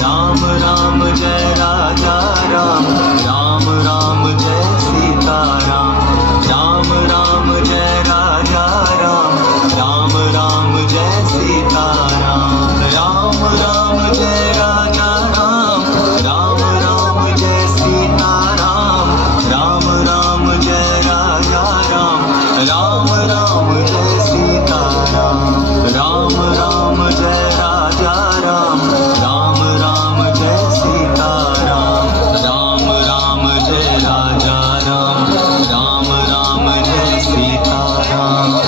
Ram Ram Jai Raja Ram, Ram Ram Jai Sita Ram, Ram Ram Jai Raja Ram, Ram Ram Jai Sita Ram, Ram Ram Jai Raja Ram, Ram Ram Jai Sita Ram, Ram Ram Jai Raja Ram, Ram Ram Jai Sita Ram, Ram Ram Jai Raja Ram, Ram Ram Jai Sita Ram, Ram Ram Jai Raja Ram, Ram Ram Jai Sita Ram.